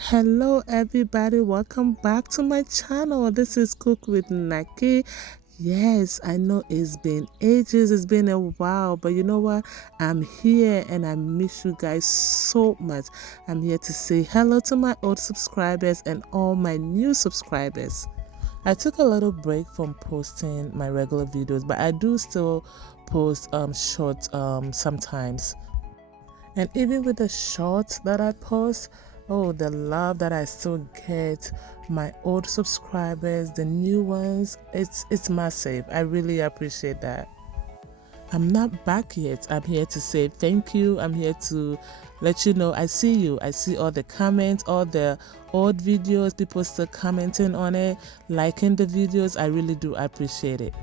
Hello everybody, welcome back to my channel. This is Cook with Naki. Yes, I know it's been ages, it's been a while, but you know what? I'm here and I miss you guys so much. I'm here to say hello to my old subscribers and all my new subscribers. I took a little break from posting my regular videos, but I do still post shorts sometimes. And even with the shorts that I post, oh, the love that I still get, my old subscribers, the new ones, it's massive. I really appreciate that. I'm not back yet. I'm here to say thank you. I'm here to let you know I see you. I see all the comments, all the old videos, people still commenting on it, liking the videos. I really do appreciate it.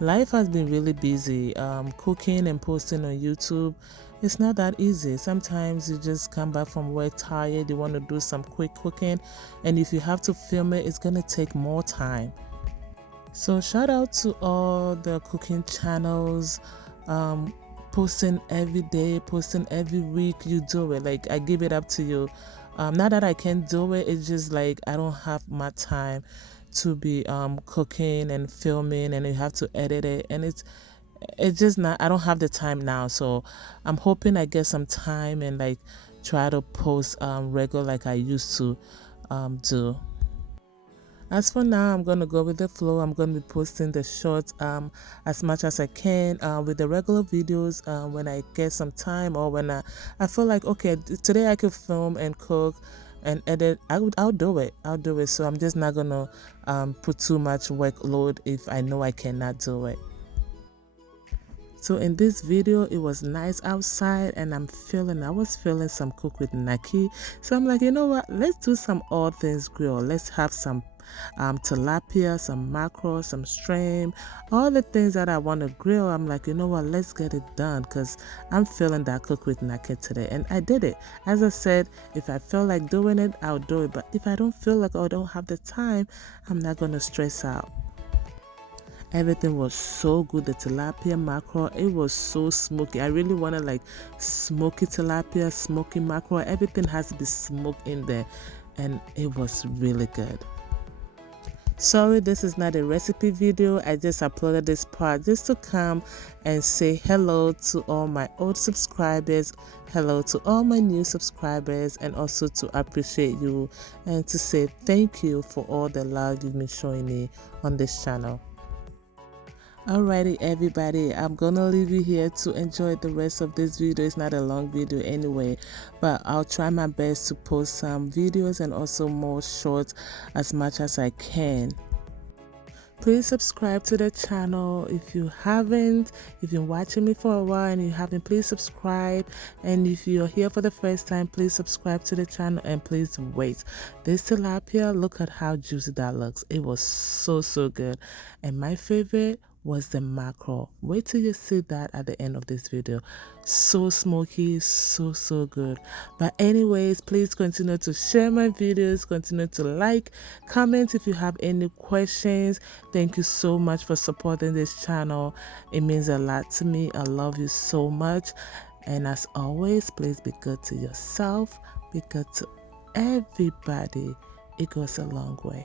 Life has been really busy. Cooking and posting on YouTube, it's not that easy. Sometimes you just come back from work tired, you want to do some quick cooking, and if you have to film it, it's going to take more time. So shout out to all the cooking channels, posting every day, posting every week. You do it. Like, I give it up to you. Not that I can't do it, it's just like I don't have my time to be cooking and filming, and you have to edit it, and it's just not, I don't have the time now. So I'm hoping I get some time and like try to post regular like I used to do. As for now, I'm gonna go with the flow. I'm gonna be posting the shorts as much as I can with the regular videos when I get some time, or when I feel like, okay, today I could film and cook and edit. I'll do it. I'll do it. So I'm just not gonna put too much workload if I know I cannot do it. So in this video, it was nice outside and I was feeling some cook with Naki. So I'm like, you know what, let's do some all things grill. Let's have some tilapia, some mackerel, some shrimp, all the things that I want to grill. I'm like, you know what, let's get it done, because I'm feeling that cook with Naki today. And I did it. As I said, if I feel like doing it, I'll do it. But if I don't feel like, or I don't have the time, I'm not going to stress out. Everything was so good. The tilapia mackerel, it was so smoky. I really wanted like smoky tilapia, smoky mackerel. Everything has to be smoked in there, and it was really good. Sorry, this is not a recipe video. I just uploaded this part just to come and say hello to all my old subscribers, hello to all my new subscribers, and also to appreciate you and to say thank you for all the love you've been showing me on this channel. Alrighty everybody, I'm gonna leave you here to enjoy the rest of this video. It's not a long video anyway, but I'll try my best to post some videos and also more shorts as much as I can. Please subscribe to the channel if you haven't. If you're watching me for a while and you haven't, please subscribe. And if you're here for the first time, please subscribe to the channel and please wait. This tilapia, look at how juicy that looks. It was so good. And my favorite was the mackerel. Wait till you see that at the end of this video. So smoky, so good. But anyways, please continue to share my videos, continue to like, comment if you have any questions. Thank you so much for supporting this channel. It means a lot to me. I love you so much. And as always, please be good to yourself, be good to everybody. It goes a long way.